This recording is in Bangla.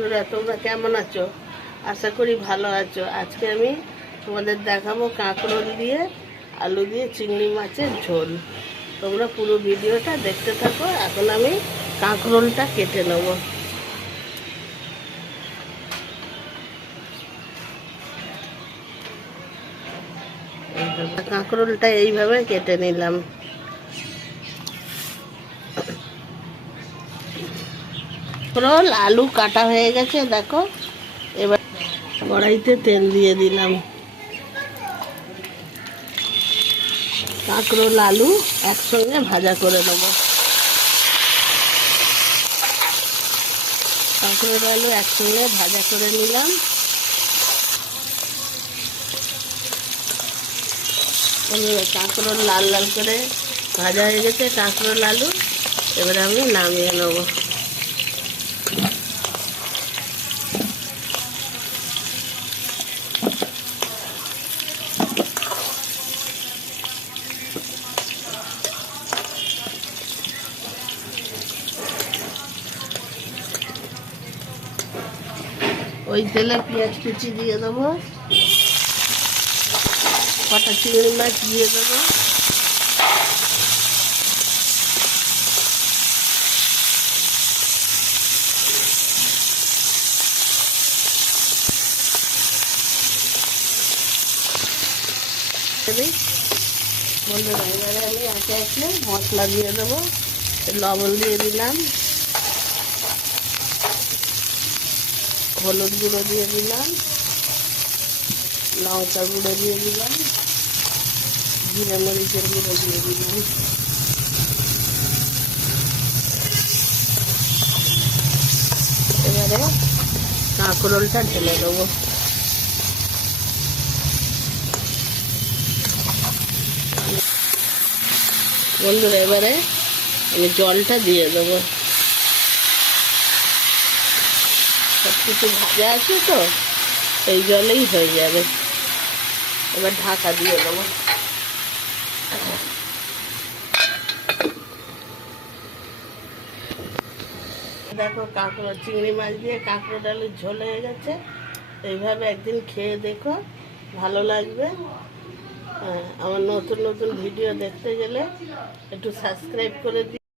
বন্ধুরা, তোমরা কেমন আছো? আশা করি ভালো আছো। আজকে আমি তোমাদের দেখাবো কাঁকরোল দিয়ে আলু দিয়ে চিংড়ি মাছের ঝোল। তোমরা পুরো ভিডিওটা দেখতে থাকো। এখন আমি কাঁকরোলটা কেটে নেব। কাঁকরোলটা এইভাবে কেটে নিলাম। কাঁকরোল আলু কাটা হয়ে গেছে, দেখো। এবার কড়াইতে তেল দিয়ে দিলাম। কাঁকরোল, আলু একসঙ্গে ভাজা করে নেব। কাঁকরোল, আলু একসঙ্গে ভাজা করে নিলাম। কাঁকরোল লাল লাল করে ভাজা হয়ে গেছে, কাঁকরোল, আলু। এবারে আমি নামিয়ে নেব। ওই তেলে পেঁয়াজ কুচি দিয়ে দেবো। কটা চিংড়ি মাছ দিয়ে দেবো। আমি একে একে মশলা দিয়ে দেবো। লবণ দিয়ে দিলাম। হলুদ গুঁড়ো দিয়ে দিলাম, লঙ্কা গুঁড়ো দিয়ে দিলাম, জিরে মরিচের গুঁড়ো দিয়ে দিলাম। এবারে কাঁকরোলটা ঢেলে দেবো। বন্ধুরা, এবারে জলটা দিয়ে দেবো। সব কিছু ভাজা আছে তো এই জলেই হয়ে যাবে। এবার ঢাকা দিয়ে দেবো। দেখো কাঁকড়া চিংড়ি মাছ দিয়ে কাঁকড়া ডালের ঝোল হয়ে গেছে। এইভাবে একদিন খেয়ে দেখো ভালো লাগবে। হ্যাঁ, আমার নতুন নতুন ভিডিও দেখতে গেলে একটু সাবস্ক্রাইব করে দিও।